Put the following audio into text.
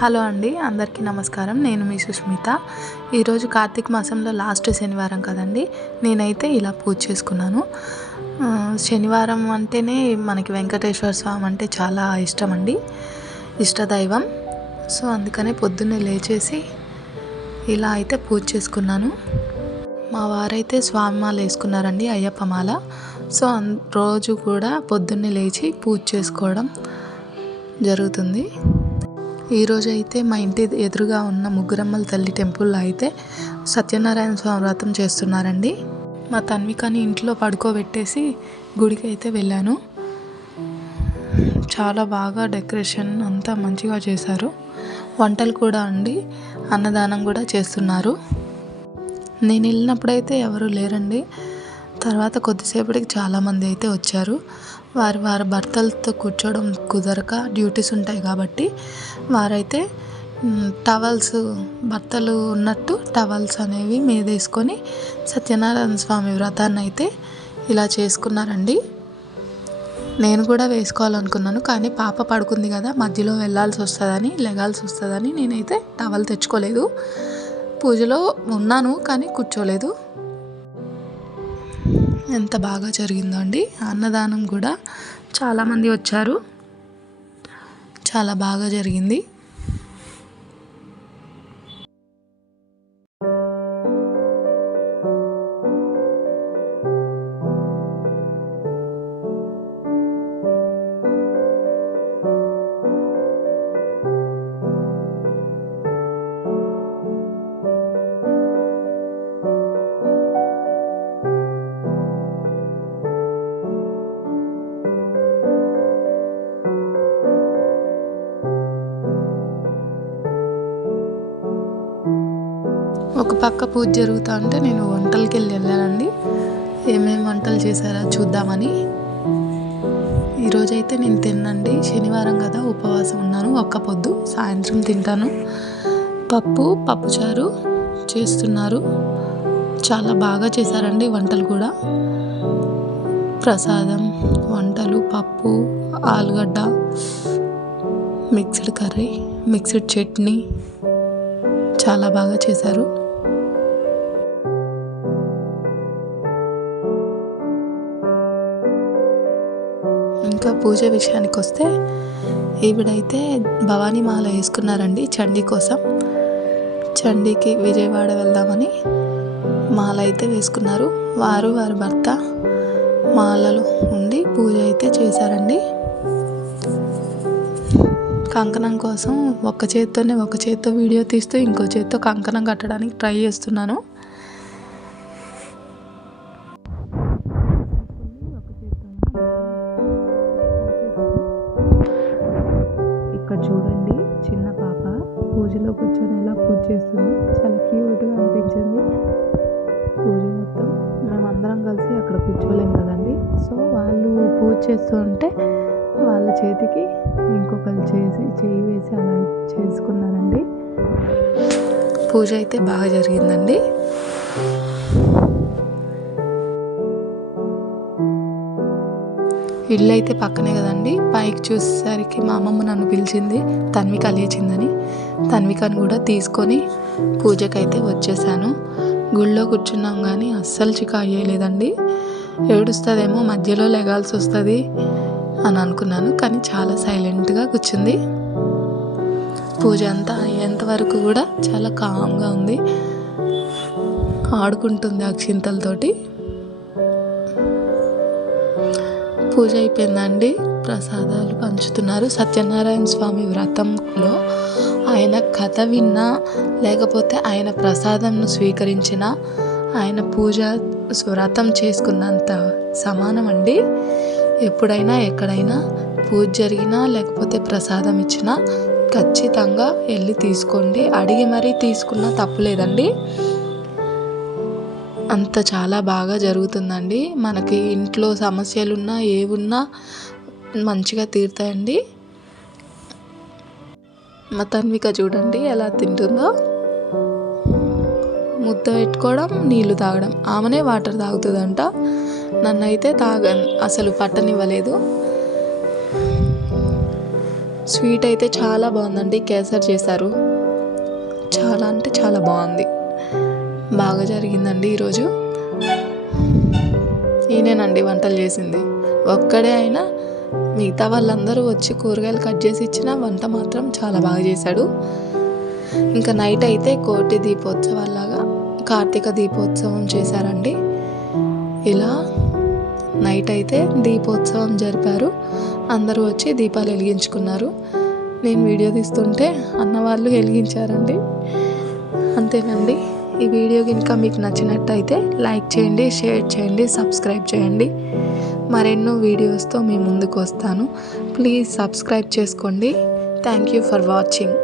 Hello అండి, అందరికీ నమస్కారం. నేను మీ సుష్మిత. ఈరోజు కార్తీక మాసంలో లాస్ట్ శనివారం కదండి. నేనైతే ఇలా పూజ చేసుకున్నాను. శనివారం అంటేనే మనకి వెంకటేశ్వర స్వామి అంటే చాలా ఇష్టం అండి, ఇష్టదైవం. సో అందుకనే పొద్దున్నే లేచేసి ఇలా అయితే పూజ చేసుకున్నాను. మా వారైతే స్వామి మాల వేసుకున్నారండి, అయ్యప్ప మాల. సో రోజు కూడా పొద్దున్నే లేచి పూజ చేసుకోవడం జరుగుతుంది. ఈరోజు అయితే మా ఇంటి ఎదురుగా ఉన్న ముగ్గురమ్మల తల్లి టెంపుల్లో అయితే సత్యనారాయణ స్వామి వ్రతం చేస్తున్నారండి. మా తన్వికని ఇంట్లో పడుకోబెట్టేసి గుడికి అయితే వెళ్ళాను. చాలా బాగా డెకరేషన్ అంతా మంచిగా చేశారు. వంటలు కూడా అండి, అన్నదానం కూడా చేస్తున్నారు. నేను వెళ్ళినప్పుడైతే ఎవరు లేరండి. తర్వాత కొద్దిసేపటికి చాలామంది అయితే వచ్చారు. వారి భర్తలతో కూర్చోవడం కుదరక డ్యూటీస్ ఉంటాయి కాబట్టి వారైతే టవల్స్, భర్తలు ఉన్నట్టు టవల్స్ అనేవి మీదేసుకొని సత్యనారాయణ స్వామి వ్రతాన్ని అయితే ఇలా చేసుకున్నారండి. నేను కూడా వేసుకోవాలనుకున్నాను, కానీ పాప పడుకుంది కదా, మధ్యలో లెగాల్సి వస్తుందని నేనైతే టవల్ తెచ్చుకోలేదు. పూజలో ఉన్నాను కానీ కూర్చోలేదు. ఎంత బాగా జరిగిందో అండి. అన్నదానం కూడా చాలామంది వచ్చారు, చాలా బాగా జరిగింది. ఒక పక్క పూజ జరుగుతూ ఉంటే నేను వంటలకి వెళ్ళానండి. ఏమేమి వంటలు చేశారో చూద్దామని. ఈరోజైతే నేను తిన్నండి, శనివారం కదా, ఉపవాసం ఉన్నాను. ఒక్క పొద్దు, సాయంత్రం తింటాను. పప్పుచారు చేస్తున్నారు. చాలా బాగా చేశారండి వంటలు కూడా. ప్రసాదం, వంటలు, పప్పు, ఆలుగడ్డ, మిక్స్డ్ కర్రీ, మిక్స్డ్ చట్నీ చాలా బాగా చేశారు. ఇంకా పూజ విషయానికి వస్తే ఈవిడైతే భవానీ మాల వేసుకున్నారండి చండీ కోసం. చండీకి విజయవాడ వెళ్దామని మాల అయితే వేసుకున్నారు. వారి భర్త మాలలో ఉండి పూజ అయితే చేశారండి. కంకణం కోసం ఒక చేత్తో వీడియో తీస్తూ ఇంకో చేత్తో కంకణం కట్టడానికి ట్రై చేస్తున్నాను. ఇక్కడ చూడండి, చిన్న పాప పూజలో కూర్చొని ఎలా పూజ చేస్తుంది. చాలా క్యూట్గా అనిపించింది. పూజ మొత్తం మేమందరం కలిసి అక్కడ కూర్చోలేం కదండి. సో వాళ్ళు పూజ చేస్తూ ఉంటే వాళ్ళ చేతికి ఇంకొకరు చేయి వేసి అలా చేసుకున్నారండి. పూజ అయితే బాగా జరిగిందండి. ఇల్లు అయితే పక్కనే కదండి. పైకి చూసేసరికి మా అమ్మమ్మ నన్ను పిలిచింది, తన్విక లేచిందని. తన్వికను కూడా తీసుకొని పూజకైతే వచ్చేసాను. గుళ్ళో కూర్చున్నాం కానీ అస్సలు చికాకు చేయలేదండి. ఏడుస్తుందేమో, మధ్యలో లెగాల్సి వస్తుంది అని అనుకున్నాను, కానీ చాలా సైలెంట్గా కూర్చుంది. పూజ అంతా అయ్యేంత వరకు కూడా చాలా కామ్గా ఉంది. ఆడుకుంటుంది అక్షింతలతోటి. పూజ అయిపోయిందండి. ప్రసాదాలు పంచుతున్నారు. సత్యనారాయణ స్వామి వ్రతంలో ఆయన కథ విన్నా, లేకపోతే ఆయన ప్రసాదంను స్వీకరించిన, ఆయన పూజ వ్రతం చేసుకున్నంత సమానం అండి. ఎప్పుడైనా ఎక్కడైనా పూజ జరిగినా లేకపోతే ప్రసాదం ఇచ్చినా ఖచ్చితంగా వెళ్ళి తీసుకోండి. అడిగి మరీ తీసుకున్నా తప్పులేదండి. అంత చాలా బాగా జరుగుతుందండి. మనకి ఇంట్లో సమస్యలున్నా ఏవున్నా మంచిగా తీరుతాయండి. మా తన్విక చూడండి ఎలా తింటుందో. ముద్ద పెట్టుకోవడం, నీళ్లు తాగడం. ఆమెనే వాటర్ తాగుతుందంట. నన్నైతే అసలు పట్టనివ్వలేదు. స్వీట్ అయితే చాలా బాగుందండి. కేసరి చేశారు. చాలా అంటే చాలా బాగుంది. బాగా జరిగిందండి ఈరోజు. ఈయనేనండి వంటలు చేసింది. ఒక్కడే అయినా మిగతా వాళ్ళందరూ వచ్చి కూరగాయలు కట్ చేసి ఇచ్చిన వంట మాత్రం చాలా బాగా చేశాడు. ఇంకా నైట్ అయితే కోటి దీపోత్సవాలాగా కార్తీక దీపోత్సవం చేశారండి. ఇలా నైట్ అయితే దీపోత్సవం జరిపారు. అందరూ వచ్చి దీపాలు వెలిగించుకున్నారు. నేను వీడియో తీస్తుంటే అన్నవాళ్ళు వెలిగించారండి. అంతేనండి. ఈ వీడియో కనుక మీకు నచ్చినట్టయితే లైక్ చేయండి, షేర్ చేయండి, సబ్స్క్రైబ్ చేయండి. మరెన్నో వీడియోస్తో మీ ముందుకు వస్తాను. ప్లీజ్ సబ్స్క్రైబ్ చేసుకోండి. Thank you for watching.